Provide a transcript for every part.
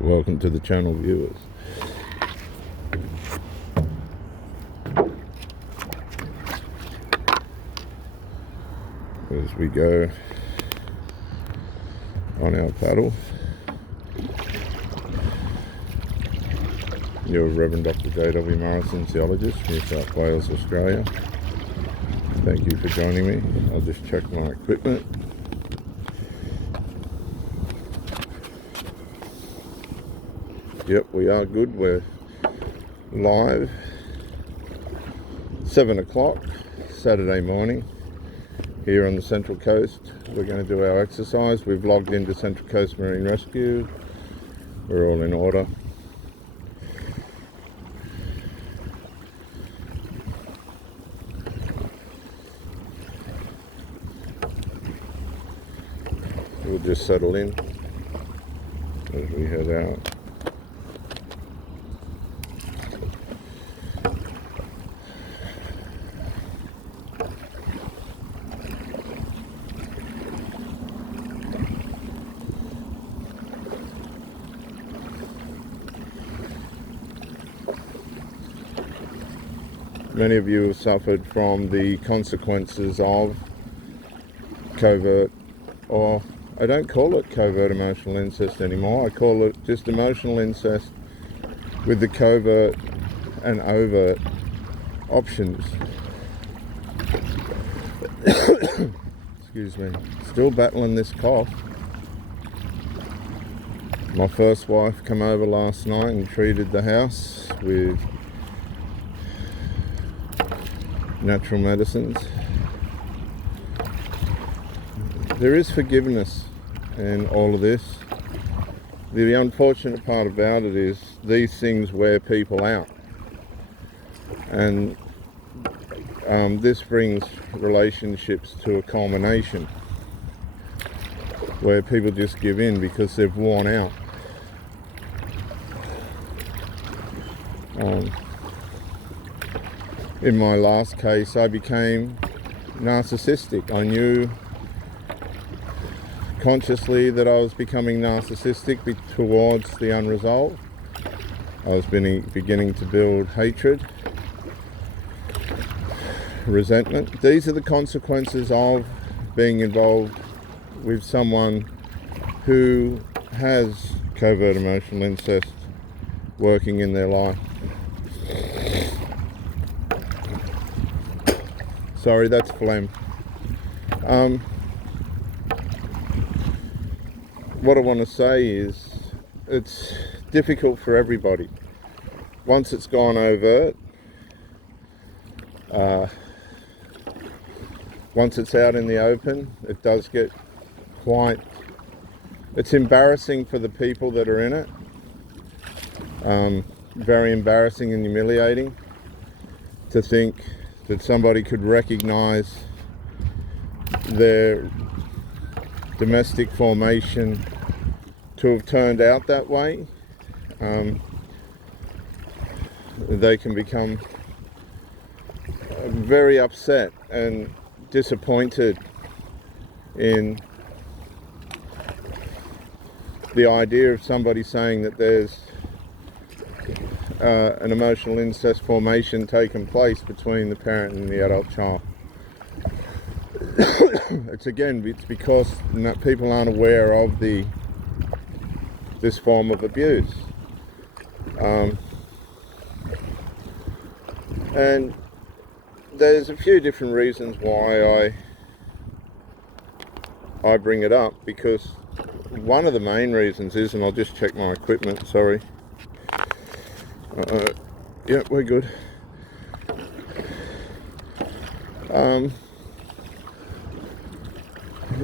Welcome to the channel, viewers. As we go on our paddle, you're Reverend Dr. J.W. Morrison, Theologist, New South Wales, Australia. Thank you for joining me. I'll just check my equipment. Yep, we are good. We're live. 7 o'clock Saturday morning here on the Central Coast. We're going to do our exercise. We've logged into Central Coast Marine Rescue. We're all in order. We'll just settle in as we head out. Many of you have suffered from the consequences of covert, or I don't call it covert emotional incest anymore. I call it just emotional incest with the covert and overt options. Excuse me. Still battling this cough. My first wife came over last night and treated the house with natural medicines. There is forgiveness in all of this. The unfortunate part about it is these things wear people out, and this brings relationships to a culmination where people just give in because they've worn out. In my last case, I became narcissistic. I knew consciously that I was becoming narcissistic towards the unresolved. I was beginning to build hatred, resentment. These are the consequences of being involved with someone who has covert emotional incest working in their life. Sorry, that's phlegm. What I want to say is it's difficult for everybody. Once it's gone overt, once it's out in the open, it does get it's embarrassing for the people that are in it. Very embarrassing and humiliating to think that somebody could recognize their domestic formation to have turned out that way. They can become very upset and disappointed in the idea of somebody saying that there's an emotional incest formation taking place between the parent and the adult child. It's because people aren't aware of this form of abuse, and there's a few different reasons why I bring it up, because one of the main reasons is, and I'll just check my equipment, sorry. Yeah, we're good.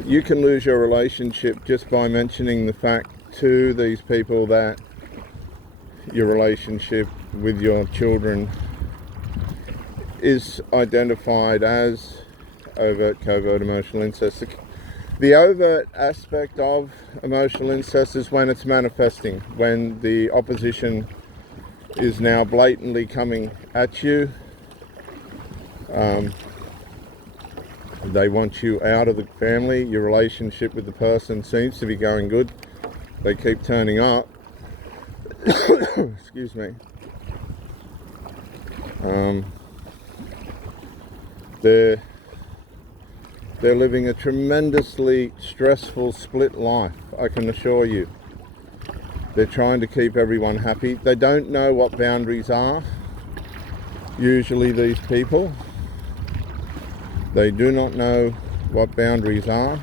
You can lose your relationship just by mentioning the fact to these people that your relationship with your children is identified as overt, covert emotional incest. The overt aspect of emotional incest is when it's manifesting, when the opposition is now blatantly coming at you. They want you out of the family. Your relationship with the person seems to be going good. They keep turning up. excuse me, they're living a tremendously stressful split life, I can assure you. They're trying to keep everyone happy. They don't know what boundaries are. Usually these people, they do not know what boundaries are.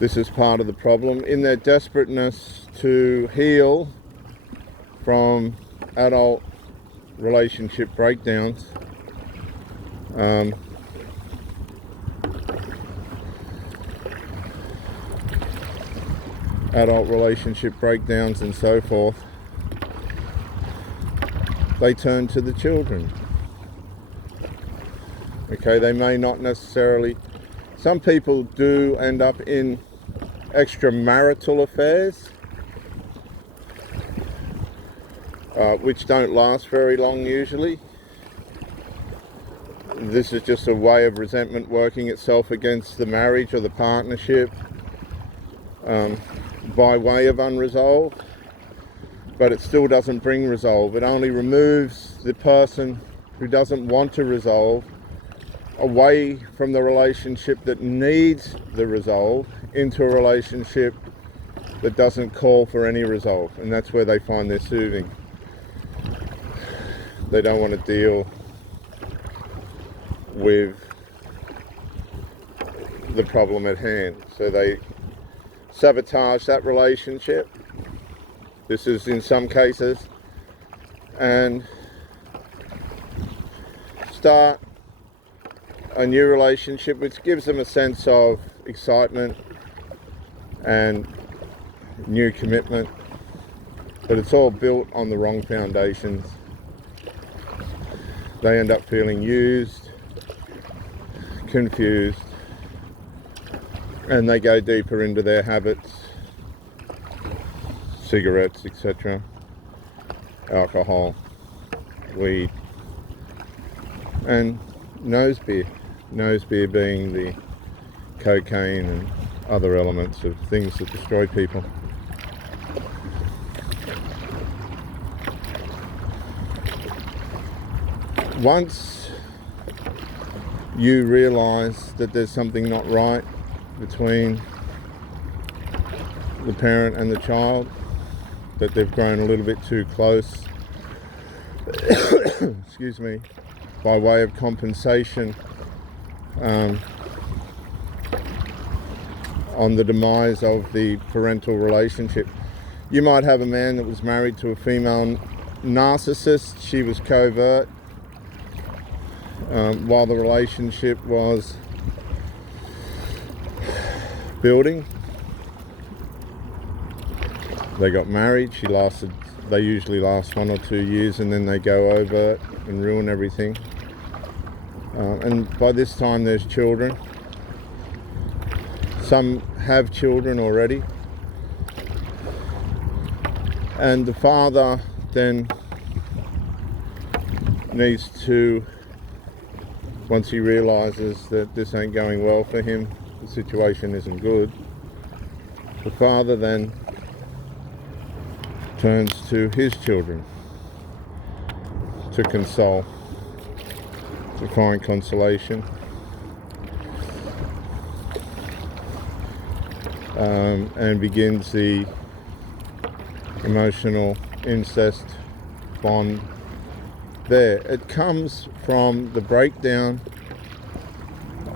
This is part of the problem. In their desperateness to heal from adult relationship breakdowns, and so forth, they turn to the children. Okay, they may not necessarily, some people do end up in extramarital affairs, which don't last very long usually. This is just a way of resentment working itself against the marriage or the partnership, by way of unresolved, but it still doesn't bring resolve. It only removes the person who doesn't want to resolve away from the relationship that needs the resolve into a relationship that doesn't call for any resolve, and that's where they find their soothing. They don't want to deal with the problem at hand, so they sabotage that relationship. This is in some cases, and start a new relationship which gives them a sense of excitement and new commitment, but it's all built on the wrong foundations. They end up feeling used, confused, and they go deeper into their habits, cigarettes, etc., alcohol, weed, and nose beer being the cocaine and other elements of things that destroy people. Once you realize that there's something not right between the parent and the child, that they've grown a little bit too close, excuse me, by way of compensation on the demise of the parental relationship. You might have a man that was married to a female narcissist. She was covert while the relationship was building. They got married. They usually last 1 or 2 years, and then they go overt and ruin everything. And by this time there's children. Some have children already. And the father then needs to, once he realizes that this ain't going well for him, the situation isn't good, the father then turns to his children to console, to find consolation, and begins the emotional incest bond there. It comes from the breakdown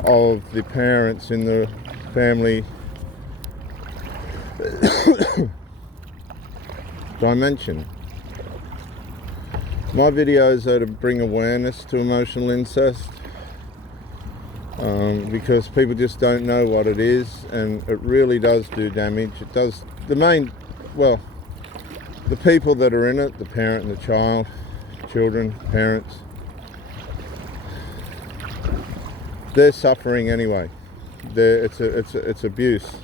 of the parents in the family dimension. My videos are to bring awareness to emotional incest, because people just don't know what it is, and it really does do damage. It does, the people that are in it, the parent and the child, children, parents, they're suffering anyway. It's abuse.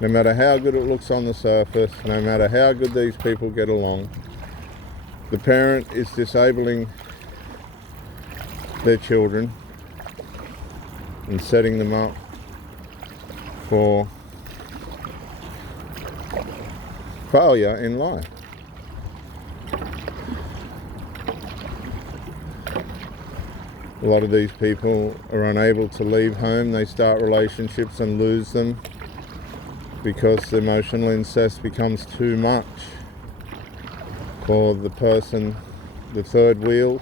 No matter how good it looks on the surface, no matter how good these people get along, the parent is disabling their children and setting them up for failure in life. A lot of these people are unable to leave home. They start relationships and lose them because the emotional incest becomes too much for the person, the third wheel,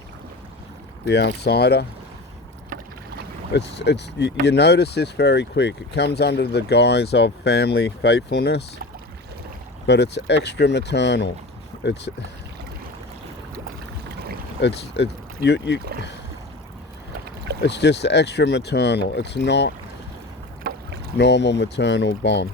the outsider. You notice this very quick. It comes under the guise of family faithfulness, but it's extra maternal. It's just extra maternal. It's not normal maternal bond.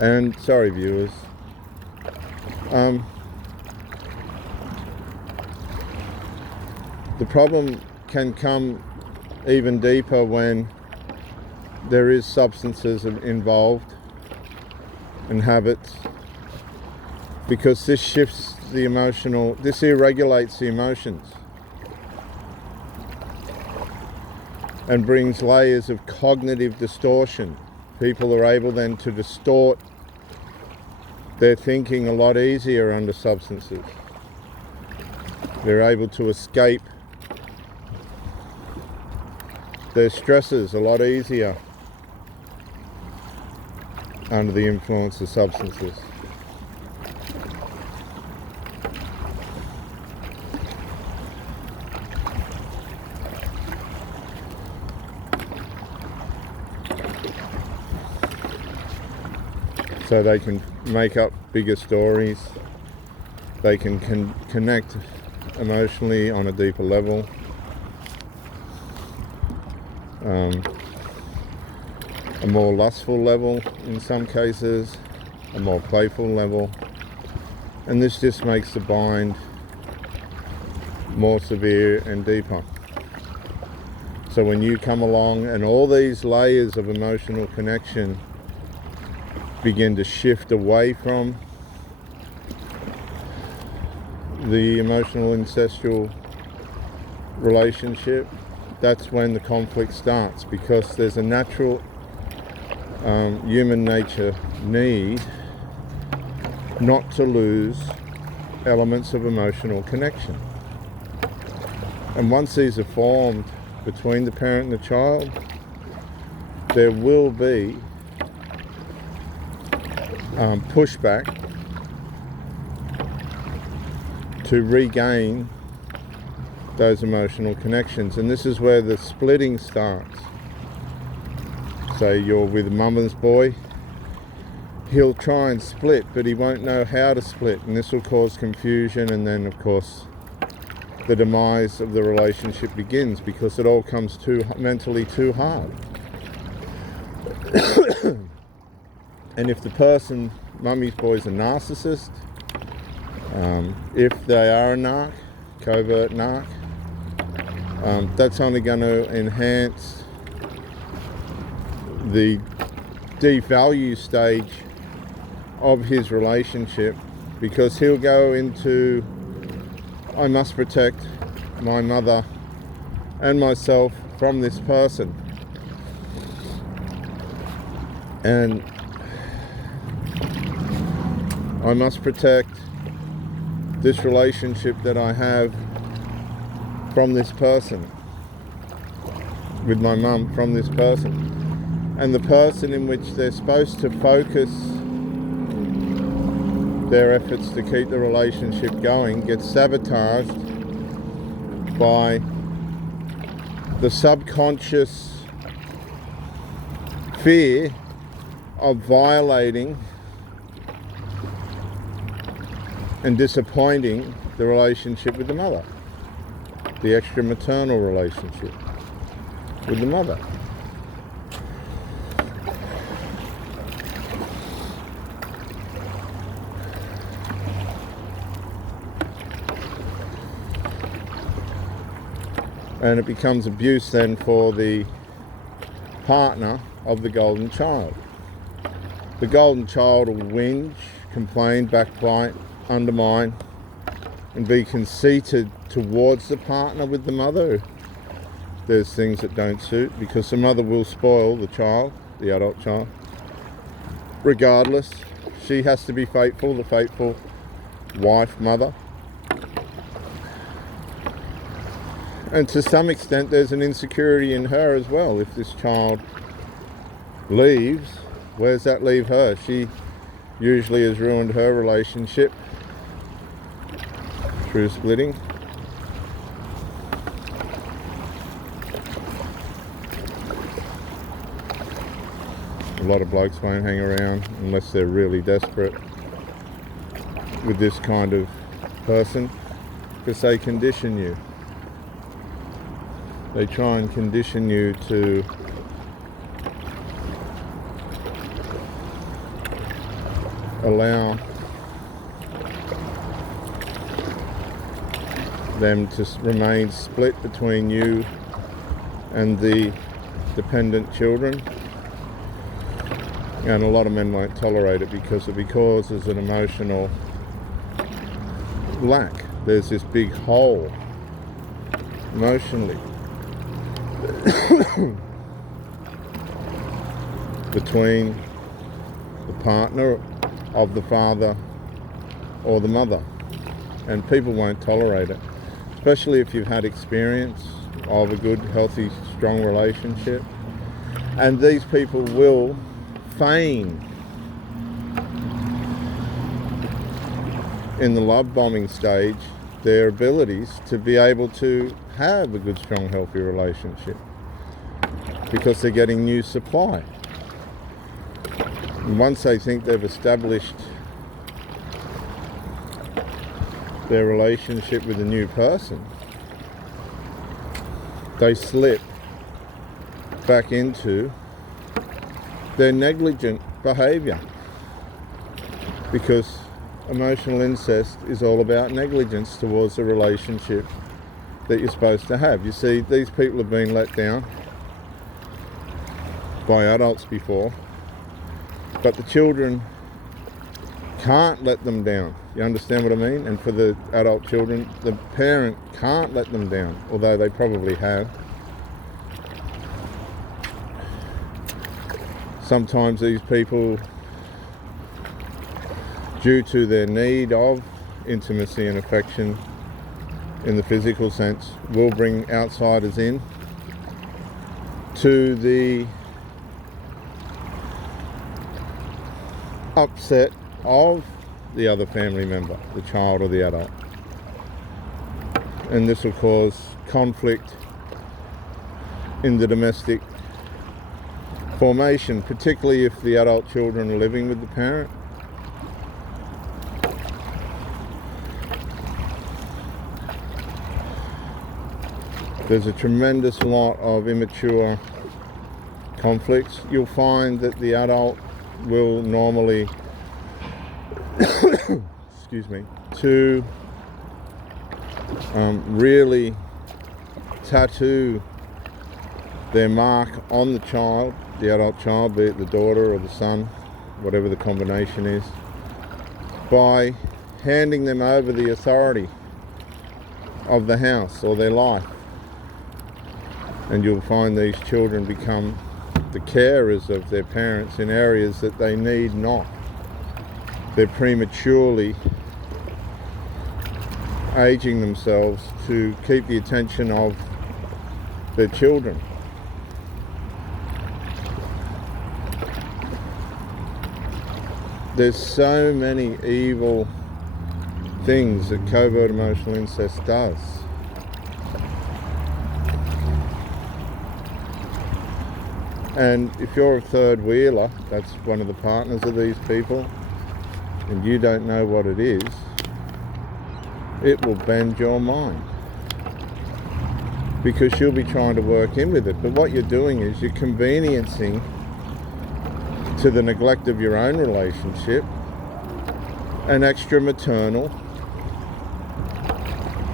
And sorry, viewers. The problem can come even deeper when there is substances involved and habits, because this shifts the emotional, this irregulates the emotions and brings layers of cognitive distortion. People are able then to distort their thinking a lot easier under substances. They're able to escape their stresses a lot easier under the influence of substances. So they can make up bigger stories, they can connect emotionally on a deeper level, a more lustful level in some cases, a more playful level, and this just makes the bind more severe and deeper. So when you come along and all these layers of emotional connection begin to shift away from the emotional incestual relationship, that's when the conflict starts, because there's a natural human nature need not to lose elements of emotional connection. And once these are formed between the parent and the child, there will be pushback to regain those emotional connections. And this is where the splitting starts. Say you're with mama's boy, he'll try and split, but he won't know how to split, and this will cause confusion, and then of course the demise of the relationship begins, because it all comes mentally too hard. And if the person, mummy's boy's a narcissist, if they are a narc, covert narc, that's only going to enhance the devalue stage of his relationship, because he'll go into, I must protect my mother and myself from this person, and I must protect this relationship that I have from this person, with my mum, from this person. And the person in which they're supposed to focus their efforts to keep the relationship going gets sabotaged by the subconscious fear of violating and disappointing the relationship with the mother, the extra maternal relationship with the mother. And it becomes abuse then for the partner of the golden child. The golden child will whinge, complain, backbite, undermine, and be conceited towards the partner with the mother. There's things that don't suit, because the mother will spoil the child, the adult child. Regardless, she has to be faithful, the faithful wife, mother. And to some extent there's an insecurity in her as well. If this child leaves, where does that leave her? She usually has ruined her relationship through splitting. A lot of blokes won't hang around unless they're really desperate with this kind of person, because they condition you. They try and condition you to allow them to remain split between you and the dependent children. And a lot of men won't tolerate it because it causes an emotional lack. There's this big hole emotionally between the partner of the father or the mother, and people won't tolerate it, especially if you've had experience of a good, healthy, strong relationship. And these people will feign in the love bombing stage their abilities to be able to have a good, strong, healthy relationship, because they're getting new supply. And once they think they've established their relationship with a new person, they slip back into their negligent behaviour, because emotional incest is all about negligence towards the relationship that you're supposed to have. You see, these people have been let down by adults before, but the children can't let them down. You understand what I mean? And for the adult children, the parent can't let them down, although they probably have. Sometimes these people, due to their need of intimacy and affection in the physical sense, will bring outsiders in to the upset of the other family member, the child or the adult. And this will cause conflict in the domestic formation, particularly if the adult children are living with the parent. There's a tremendous lot of immature conflicts. You'll find that the adult will normally excuse me, to really tattoo their mark on the child, the adult child, be it the daughter or the son, whatever the combination is, by handing them over the authority of the house or their life. And you'll find these children become the carers of their parents in areas that they need not. They're prematurely aging themselves to keep the attention of their children. There's so many evil things that covert emotional incest does. And if you're a third wheeler, that's one of the partners of these people, and you don't know what it is, it will bend your mind, because you'll be trying to work in with it. But what you're doing is you're conveniencing to the neglect of your own relationship an extra maternal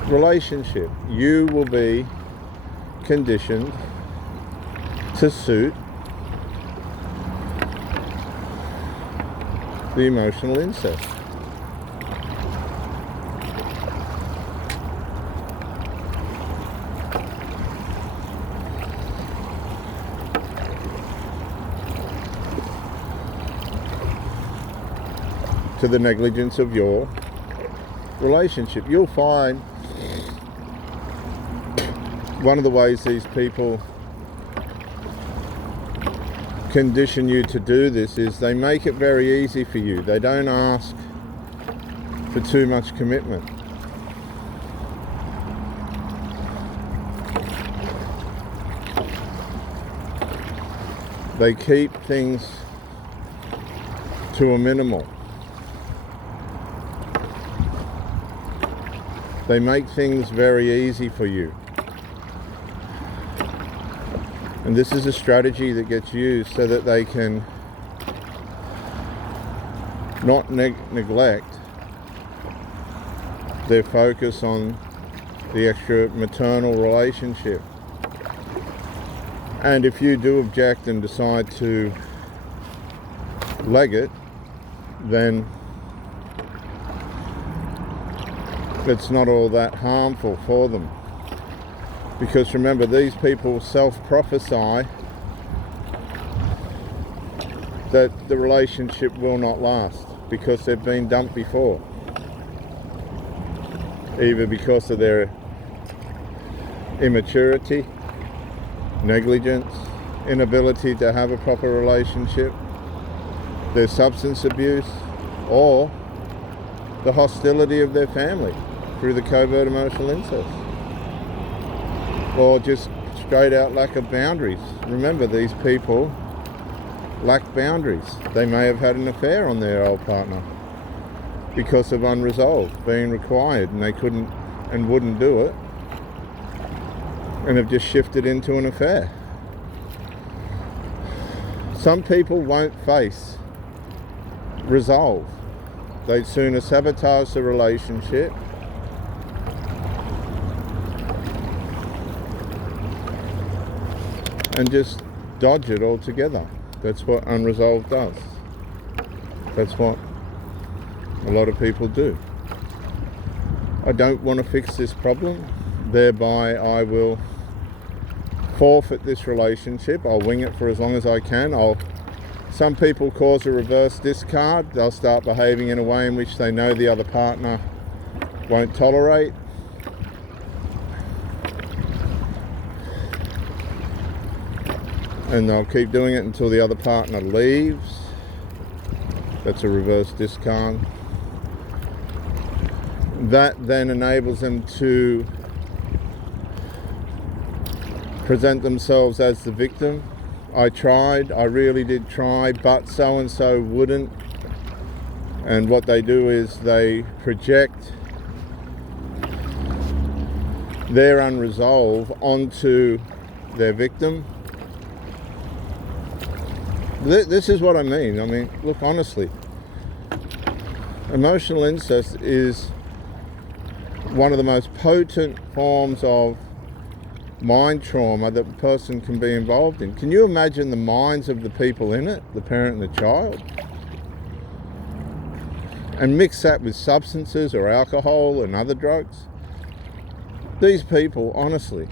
relationship. You will be conditioned to suit the emotional incest. to the negligence of your relationship. You'll find one of the ways these people condition you to do this is they make it very easy for you. They don't ask for too much commitment. They keep things to a minimal. They make things very easy for you. And this is a strategy that gets used so that they can not neglect their focus on the extra maternal relationship. And if you do object and decide to leg it, then it's not all that harmful for them. Because remember, these people self-prophesy that the relationship will not last because they've been dumped before. Either because of their immaturity, negligence, inability to have a proper relationship, their substance abuse, or the hostility of their family through the covert emotional incest. Or just straight out lack of boundaries. Remember, these people lack boundaries. They may have had an affair on their old partner because of unresolved, being required, and they couldn't and wouldn't do it, and have just shifted into an affair. Some people won't face resolve. They'd sooner sabotage the relationship and just dodge it altogether. That's what unresolved does. That's what a lot of people do. I don't want to fix this problem, thereby I will forfeit this relationship. I'll wing it for as long as I can. Some people cause a reverse discard. They'll start behaving in a way in which they know the other partner won't tolerate. And they'll keep doing it until the other partner leaves. That's a reverse discard. That then enables them to present themselves as the victim. I tried, I really did try, but so-and-so wouldn't. And what they do is they project their unresolved onto their victim. This is what I mean. I mean, look, honestly, emotional incest is one of the most potent forms of mind trauma that a person can be involved in. Can you imagine the minds of the people in it, the parent and the child? And mix that with substances or alcohol and other drugs. These people, honestly,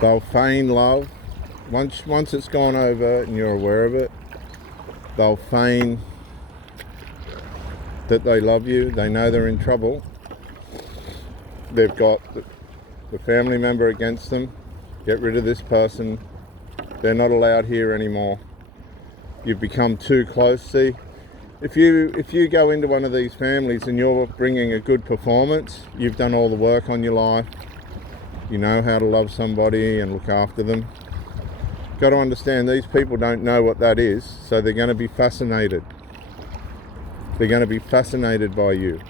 they'll feign love. Once it's gone over and you're aware of it, they'll feign that they love you. They know they're in trouble. They've got the family member against them. Get rid of this person. They're not allowed here anymore. You've become too close. See, if you go into one of these families and you're bringing a good performance, you've done all the work on your life. You know how to love somebody and look after them. Got to understand, these people don't know what that is, so they're going to be fascinated. They're going to be fascinated by you.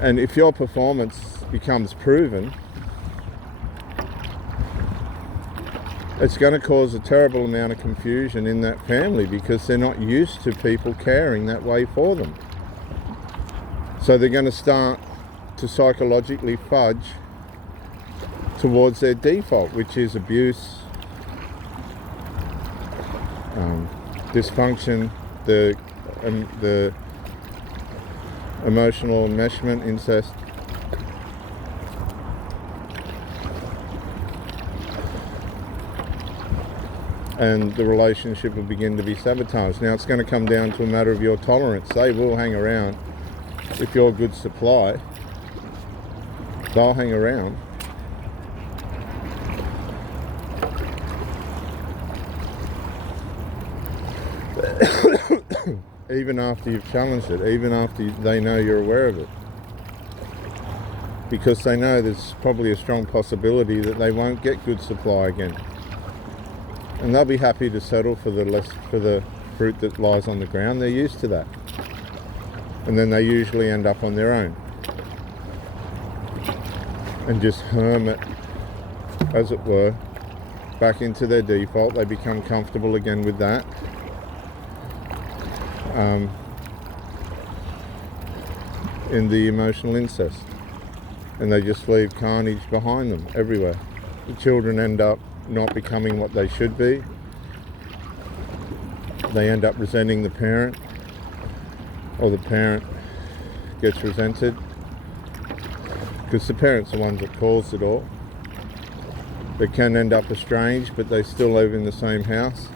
And if your performance becomes proven, it's going to cause a terrible amount of confusion in that family because they're not used to people caring that way for them. So they're going to start to psychologically fudge towards their default, which is abuse, dysfunction, the emotional enmeshment, incest. And the relationship will begin to be sabotaged. Now it's going to come down to a matter of your tolerance. They will hang around. If you're a good supply, they'll hang around. Even after you've challenged it, even after they know you're aware of it. Because they know there's probably a strong possibility that they won't get good supply again. And they'll be happy to settle for the fruit that lies on the ground. They're used to that. And then they usually end up on their own. And just hermit, as it were, back into their default. They become comfortable again with that. In the emotional incest. And they just leave carnage behind them everywhere. The children end up not becoming what they should be. They end up resenting the parent, or the parent gets resented because the parent's the ones that caused it all. They can end up estranged, but they still live in the same house.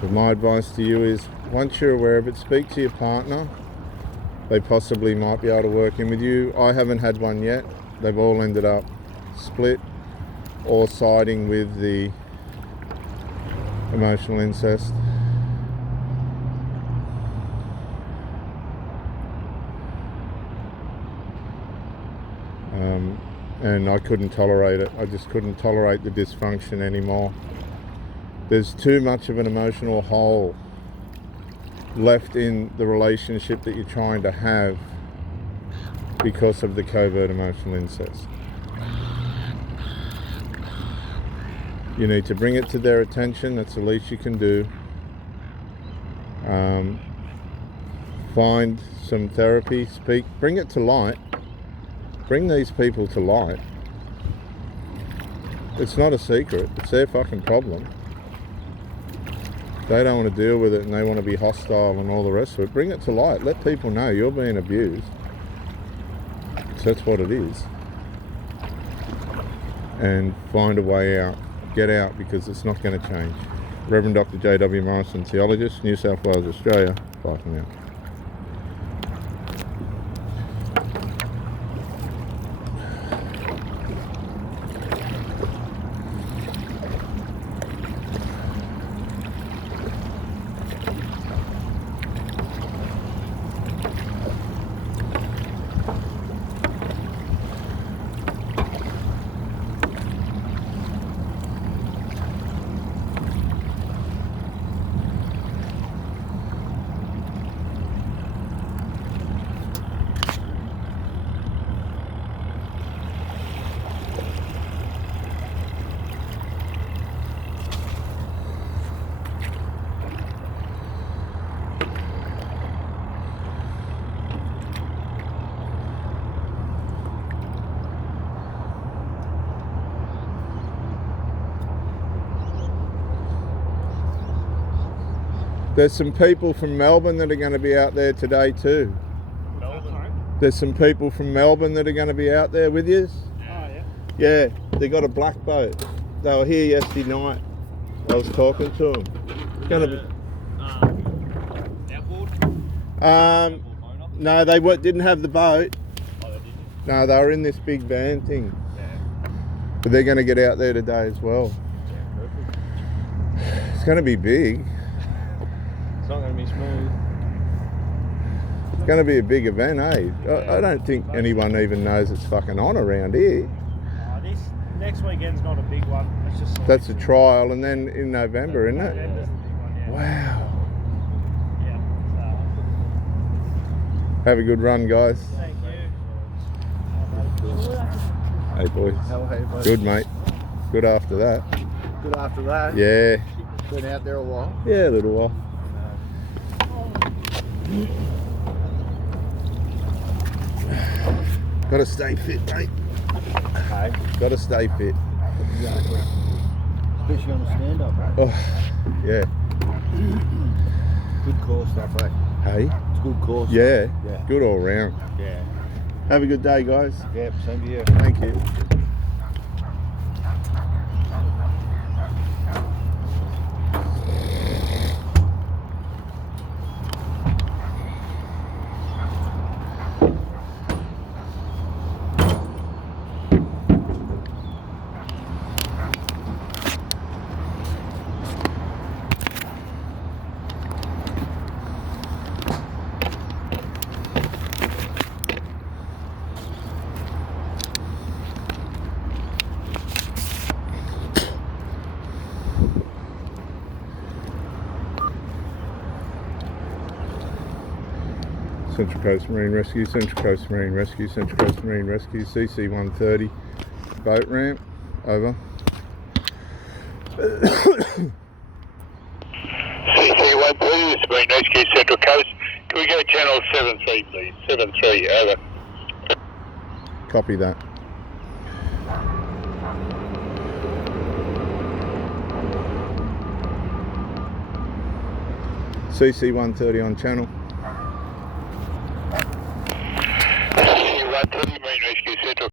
But my advice to you is, once you're aware of it, speak to your partner. They possibly might be able to work in with you. I haven't had one yet. They've all ended up split or siding with the emotional incest. And I couldn't tolerate it. I just couldn't tolerate the dysfunction anymore. There's too much of an emotional hole left in the relationship that you're trying to have because of the covert emotional incest. You need to bring it to their attention. That's the least you can do. Find some therapy, speak, bring it to light. Bring these people to light. It's not a secret. It's their fucking problem. They don't want to deal with it and they want to be hostile and all the rest of it. Bring it to light. Let people know you're being abused. So that's what it is. And find a way out. Get out, because it's not going to change. Reverend Dr. J.W. Morrison, Theologist, New South Wales, Australia. Bye for now. There's some people from Melbourne that are going to be out there today too. Melbourne? There's some people from Melbourne that are going to be out there with you. Oh, yeah? Yeah, they got a black boat. They were here yesterday night. I was talking to them. Going to be... Outboard? No, they didn't have the boat. Oh, they didn't? No, they were in this big van thing. Yeah. But they're going to get out there today as well. Yeah, perfect. It's going to be big. It's not going to be smooth. It's going to be a big event, eh? I don't think anyone even knows it's fucking on around here. Oh, next weekend's not a big one. It's just That's a trial, and then in November, isn't it? November's the big one, yeah. Wow. Yeah. Have a good run, guys. Thank you. Hey, boys. How are you, buddy? Good, mate. Good after that. Good after that. Yeah. Been out there a while. Yeah, a little while. Gotta stay fit, mate. Hey. Gotta stay fit. Exactly. Especially on the stand-up, mate. Oh, yeah. Good course stuff, eh? Hey? It's good course. Yeah. Yeah. Good all round. Yeah. Have a good day, guys. Yeah, same to you. Thank you. Central Coast Marine Rescue, Central Coast Marine Rescue, Central Coast Marine Rescue, CC 130, boat ramp, over. CC 130, this is Marine Rescue Central Coast. Can we go channel 73, please? 73, over. Copy that. CC 130 on channel. CC 130, Marine Rescue